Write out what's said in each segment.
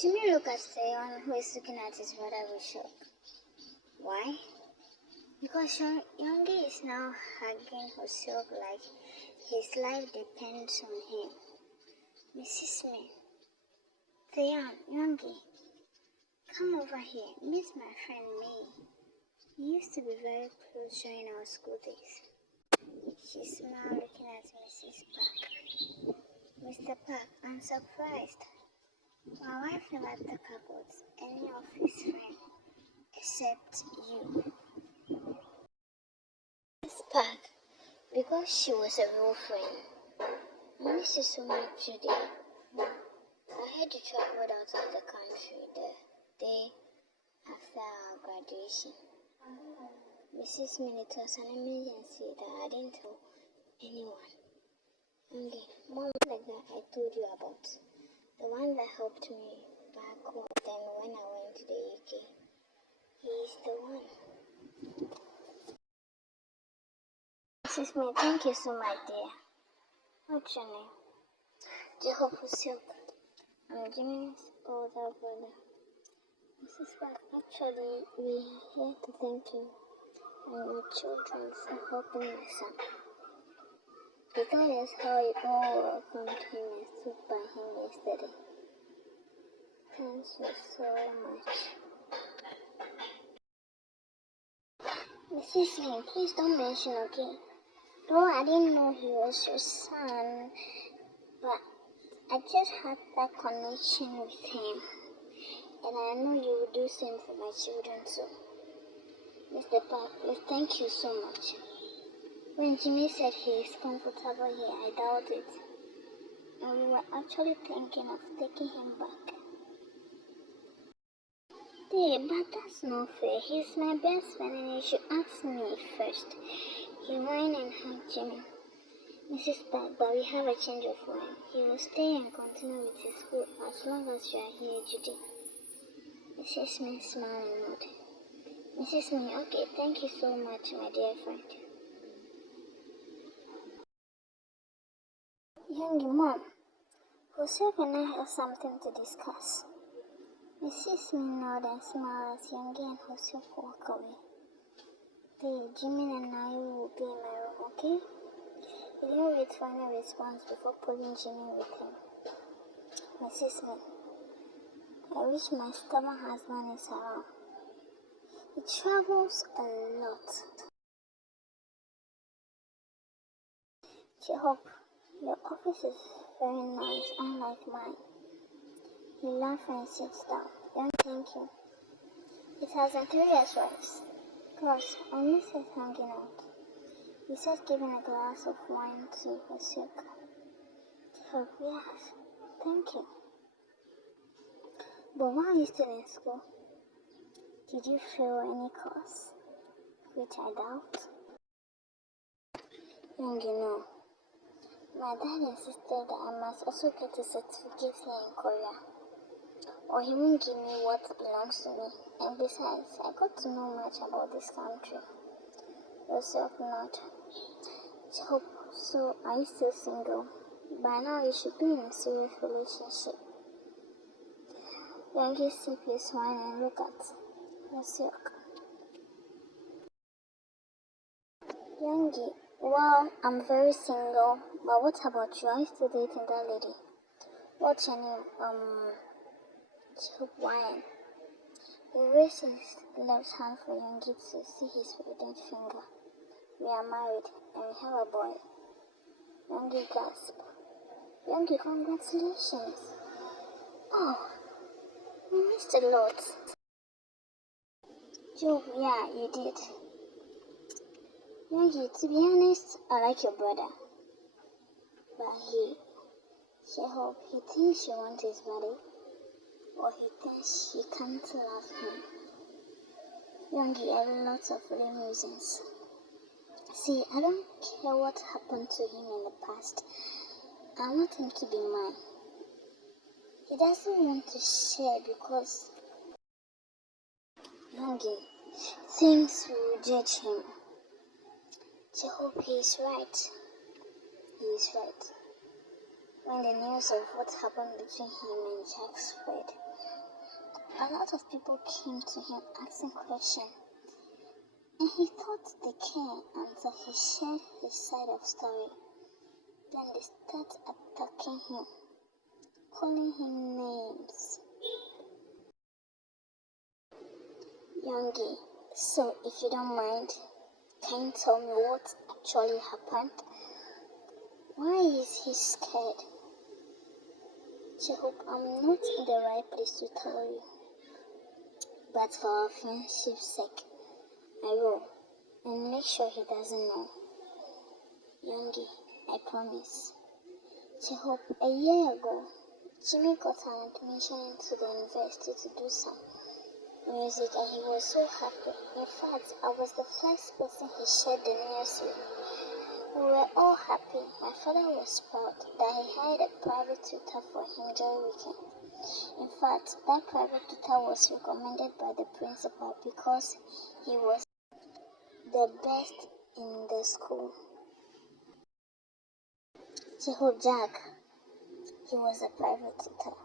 Jimmy looked at Seon, who is looking at his brother with shock. Why? Because Yoongi is now hugging Hoseok like his life depends on him. Mrs. Min, Seon, Yoongi, come over here. Meet my friend May. We used to be very close during our school days. She smiled, looking at Mrs. Park. Mr. Park, I'm surprised. My wife never talked about any of his friends except you. Mrs. Park, because she was a real friend. I miss you so much, Judy. I heard you traveled out of the country the day after our graduation. Mrs. Min, it was an emergency that I didn't tell anyone. Only one like that I told you about. The one that helped me back home then when I went to the UK. He is the one. Mrs. Min, thank you so much, dear. What's your name? Jehovah Silk. I'm Jimmy's older brother. Mrs. Park, actually, we are here to thank you and your children for helping my son. He told us how you all welcomed him and stood by him yesterday. Thank you so much. Mrs. Min, please don't mention, okay? Though I didn't know he was your son, but I just had that connection with him. And I know you will do same for my children too. Mr. Park, please thank you so much. When Jimmy said he is comfortable here, I doubted it. And we were actually thinking of taking him back. Hey, but that's not fair. He's my best friend and you should ask me first. He whined and hugged Jimmy. Mrs. Park, but we have a change of mind. He will stay and continue with his school as long as you are here, Judy. Mrs. Min smiled and nodded. Mrs. Min, okay, thank you so much, my dear friend. Youngie, Mom, Joseph and I have something to discuss. Mrs. Min nodded and smiled as Youngie and Joseph walk away. Jimmy and I will be in my room, okay? He didn't wait for any response before pulling Jimmy with him. Mrs. Min, I wish my stubborn husband is around. He travels a lot. Hope, your office is very nice, unlike mine. He laughed and sits down. Don't thank you. It has been 3 years, right? Gosh, I miss us hanging out. He said, giving a glass of wine to Hoseok. Hope, yes, thank you. But why are you still in school? Did you fail any course? Which I doubt. Youngie, no. My dad insisted that I must also get a certificate here in Korea, or he won't give me what belongs to me. And besides, I got to know much about this country. Yourself not. Hope, so are you still single? By now you should be in a serious relationship. Youngie sipped his wine and looked at Hoseok. Youngie, well, I'm very single, but what about you? Are you still dating that lady? What's your name? Wine. He raised his left hand for Youngie to see his wedding finger. We are married and we have a boy. Youngie gasped. Youngie, congratulations. Oh, we missed a lot. Joe, yeah, you did. Youngie, to be honest, I like your brother. But he thinks you want his body, or he thinks she can't love him. Youngie, I have lots of lame reasons. See, I don't care what happened to him in the past. I want him to be mine. He doesn't want to share because Youngie thinks we will judge him. I hope he is right. He is right. When the news of what happened between him and Jack spread, a lot of people came to him asking questions, and he thought they care until he shared his side of story. Then they start attacking him, calling him names. Youngie, so if you don't mind, can you tell me what actually happened? Why is he scared? I hope I'm not in the right place to tell you, but for our friendship's sake, I will, and make sure he doesn't know. Youngie, I promise. I hope a year ago, Jimmy got an admission into the university to do some music, and he was so happy. In fact, I was the first person he shared the news with. We were all happy. My father was proud that he hired a private tutor for him during weekend. In fact, that private tutor was recommended by the principal because he was the best in the school. Jehu Jack, he was a private tutor.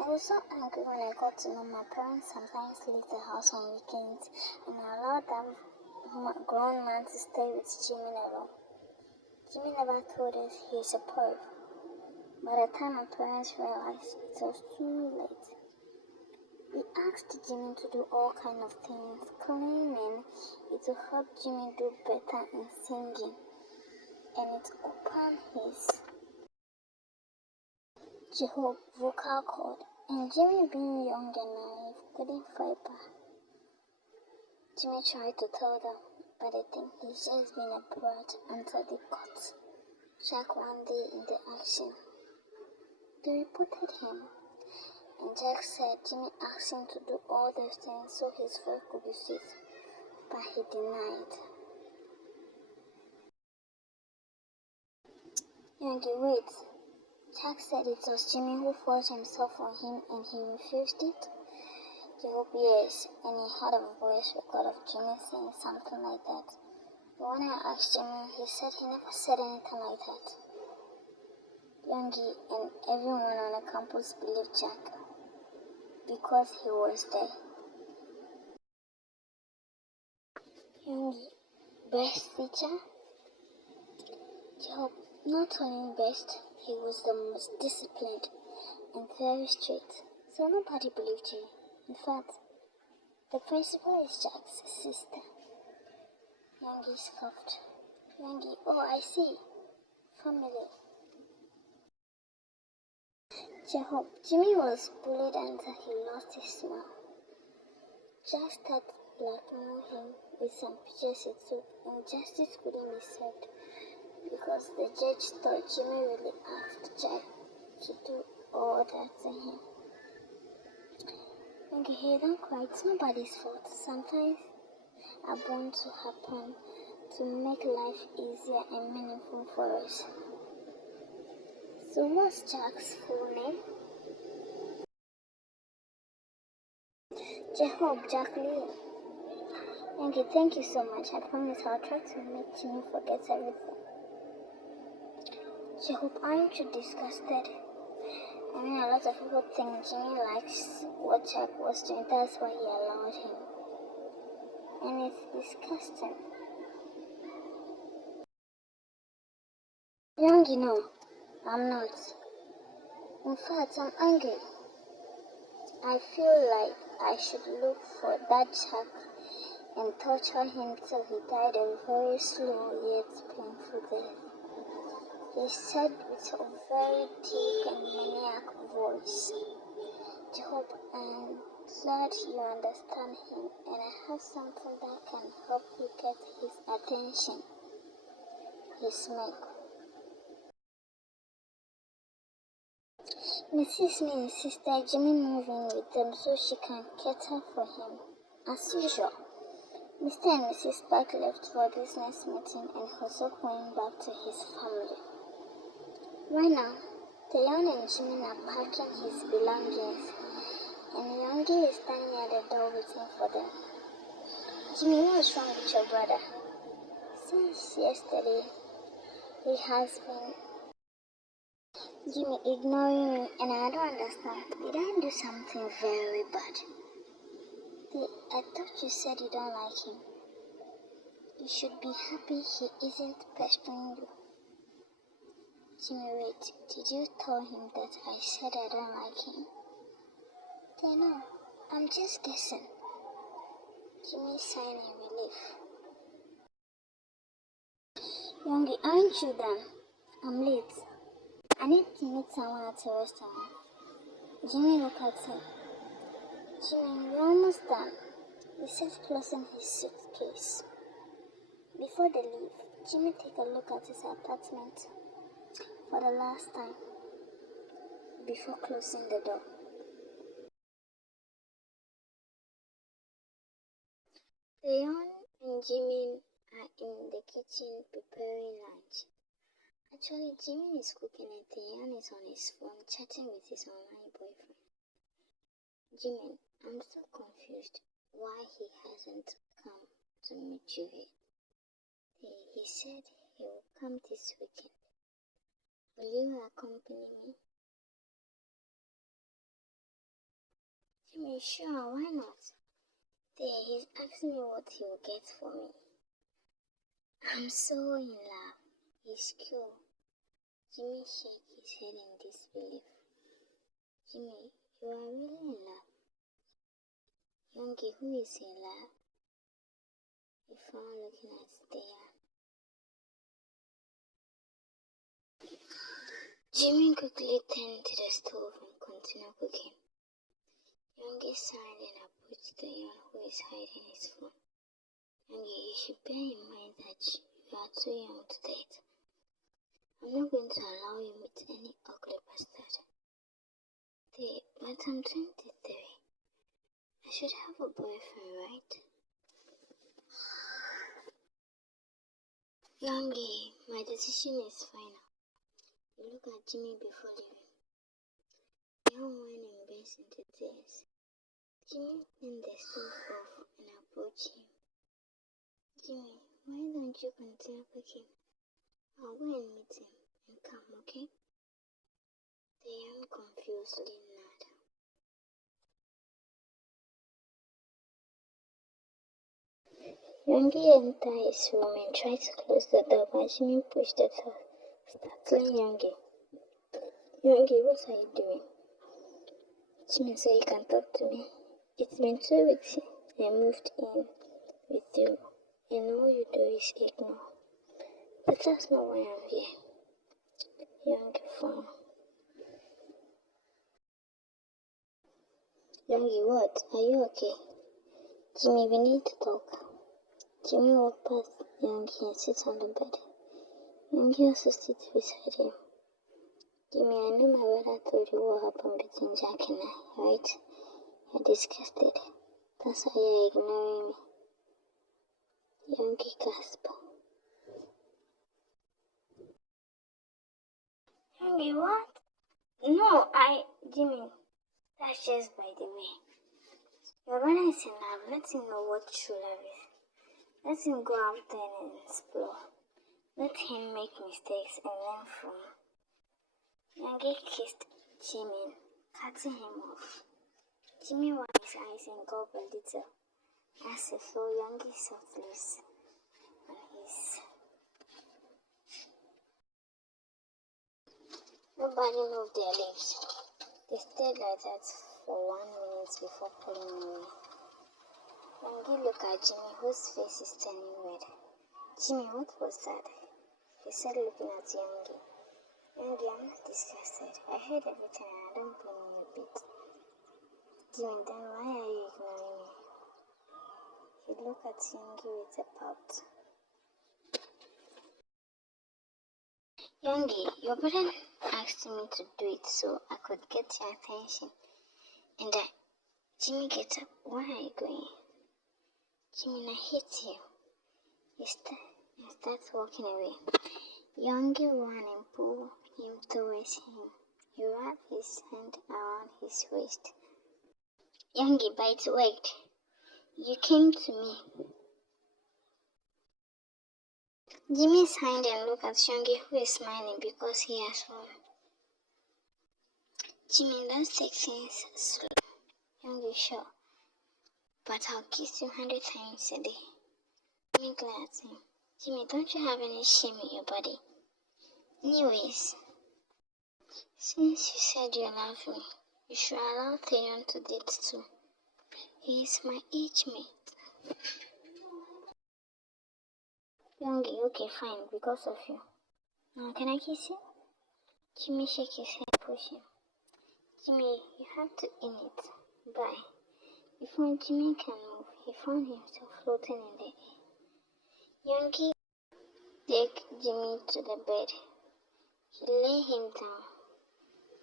I was so angry when I got to know my parents sometimes leave the house on weekends and I allowed that grown man to stay with Jimmy alone. Jimmy never told us he's a perv. By the time my parents realized, it was too late. We asked Jimmy to do all kinds of things, claiming it would help Jimmy do better in singing, and it opened his Jehovah vocal cord. And Jimmy, being young and naive, couldn't fight back. Jimmy tried to tell them, but they think he's just been a brat until they caught Jack one day in the action. They reported him, and Jack said Jimmy asked him to do all those things so his voice could be sweet, but he denied. Youngie, wait. Jack said it was Jimmy who forced himself on him and he refused it? Job, yes, and he had a voice record of Jimmy saying something like that. But when I asked Jimmy, he said he never said anything like that. Youngie and everyone on the campus believed Jack because he was there. Youngie, best teacher? Job, not only best, he was the most disciplined and very strict, so nobody believed you. In fact, the principal is Jack's sister. Youngie scoffed. Youngie, oh, I see. Family. Jehob, Jimmy was bullied until he lost his smile. Jack started blackmailing him with some pictures he took, and justice couldn't be served because the judge thought Jimmy really asked Jack to do all that to him. Okay, hey, don't cry. It's nobody's fault. Sometimes are born to happen to make life easier and meaningful for us. So what's Jack's full name? Jehob Jack Lee. Okay, thank you so much. I promise I'll try to make Jimmy forget everything. Jehob, aren't you disgusted? I mean, a lot of people think Jimmy likes what Jack was doing. That's why he allowed him. And it's disgusting. Youngie, no, I'm not. In fact, I'm angry. I feel like I should look for that Jack and torture him till he died a very slow yet painful death. He said with a very deep and maniac voice, Job, I'm glad you understand him, and I have something that can help you get his attention. He smiled. Mrs. Me insisted Jimmy move in with them so she can cater for him. As usual, Mr. and Mrs. Park left for a business meeting and Jose went back to his family. Right now, Tayon and Jimmy are packing his belongings, and Youngie is standing at the door waiting for them. Jimmy, what's wrong with your brother? Since yesterday, he has been Jimmy ignoring me, and I don't understand. Did I do something very bad? I thought you said you don't like him. You should be happy he isn't pestering you. Jimmy, wait, did you tell him that I said I don't like him? Then no, I'm just guessing. Jimmy sighed in relief. Youngie, aren't you done? I'm late. I need to meet someone at a restaurant. Jimmy looked at him. Jimmy, we're almost done. He said, closing his suitcase. Before they leave, Jimmy take a look at his apartment for the last time before closing the door. Leon and Jimmy are in the kitchen preparing lunch. Actually, Jimmy is cooking and Theon is on his phone chatting with his online boyfriend. Jimmy, I'm so confused why he hasn't come to meet you here. He said he will come this weekend. Will you accompany me? Jimmy, sure, why not? He's asking me what he will get for me. I'm so in love. He's cool. Jimmy shook his head in disbelief. Jimmy, you are really in love. Youngie, who is in love? He frowned looking at Thea. Jimmy quickly turned to the stove and continued cooking. Youngie sighed and approached Thea, who is hiding his phone. Youngie, you should bear in mind that you are too young to date. I'm not going to allow you to meet any ugly bastard. But I'm 23. I should have a boyfriend, right? Youngie, my decision is final. You look at Jimmy before leaving. The young man burst into tears. Jimmy turned the stove off and approached him. Jimmy, why don't you continue cooking? I'll go and meet him and come, okay? The young confusedly nodded. Youngie entered his room and tried to close the door, but Jimmy pushed the door, startling Youngie. Youngie, what are you doing? Jimmy said, you can talk to me. It's been 2 weeks I moved in with you, and all you do is ignore. But that's not why I'm here. Youngie frowned. Youngie, what? Are you okay? Jimmy, we need to talk. Jimmy walked past Youngie and sat on the bed. Youngie also sat beside him. Jimmy, I know my brother told you what happened between Jack and I, right? You're disgusted. That's why you're ignoring me. Youngie gasped. Youngie, what? No, Jimmy, that's just by the way. Your brother is in love. Let him know what true love is. Let him go out there and explore. Let him make mistakes and learn from. Youngie kissed Jimmy, cutting him off. Jimmy wiped his eyes and gulped a little as he felt Youngie's soft lips on his. Nobody moved their lips. They stayed like that for 1 minute before pulling away. Youngie looked at Jimmy, whose face is turning red. Jimmy, what was that? He said, looking at Youngie. Youngie, I'm not disgusted. I heard everything and I don't blame you a bit. Jimmy, then why are you ignoring me? He looked at Youngie with a pout. Youngie, your brother asked me to do it so I could get your attention. And Jimmy, get up. Where are you going? Jimmy, I hate you. He starts walking away. Youngie ran and pulled him towards him. He wrapped his hand around his waist. Youngie, but it worked. You came to me. Jimmy sighed and looked at Youngie, who is smiling because he has won. Jimmy, don't take things slow. Youngie, sure, but I'll kiss you 100 times a day. Jimmy glared at him. Jimmy, don't you have any shame in your body? Anyways, since you said you love me, you should allow Theon to date too. He is my age mate. Youngie, okay, fine, because of you. Now, can I kiss you? Jimmy shook his head, pushing. Jimmy, you have to in it. Bye. Before Jimmy can move, he found himself floating in the air. Youngie took Jimmy to the bed. He lay him down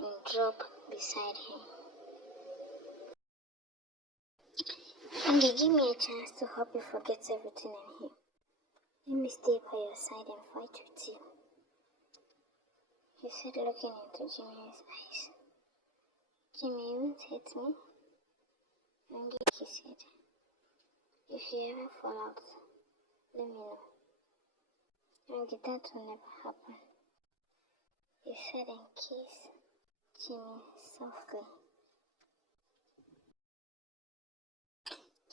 and dropped beside him. Youngie, give me a chance to help you forget everything in him. Let me stay by your side and fight with you, he said, looking into Jimmy's eyes. Jimmy, you won't hurt me? Youngie, he said. If you ever fall out, let me know. Youngie, that will never happen, he said and kissed Jimmy softly.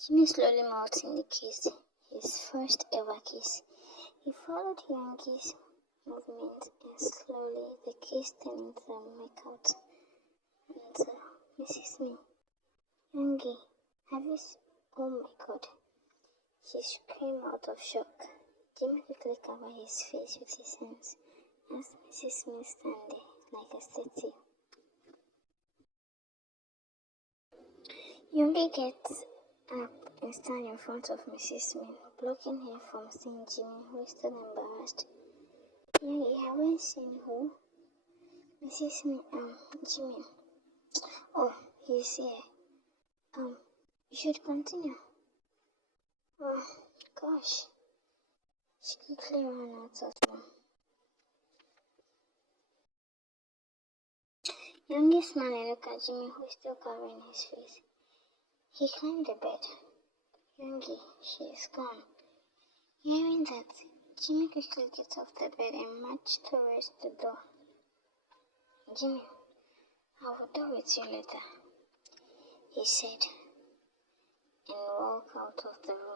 Jimmy slowly melted in the kiss, his first ever kiss. He followed Youngie's movement and slowly the kiss turned into a makeout. And Mrs. Me, Youngie, have you oh my God, she screamed out of shock. Jimmy quickly covered his face with his hands as Mrs. Smith stand there like a statue. Youngie gets up and stand in front of Mrs. Smith, blocking her from seeing Jimmy, who is still embarrassed. Youngie, haven't seen who? Mrs. Smith, Jimmy. Oh, he's here. You should continue. Oh, gosh. She quickly ran out of the room. Youngie smiled and looked at Jimmy, who is still covering his face. He climbed the bed. Youngie, she is gone. Hearing that, Jimmy quickly gets off the bed and marched towards the door. Jimmy, I will deal with you later, he said, and walked out of the room.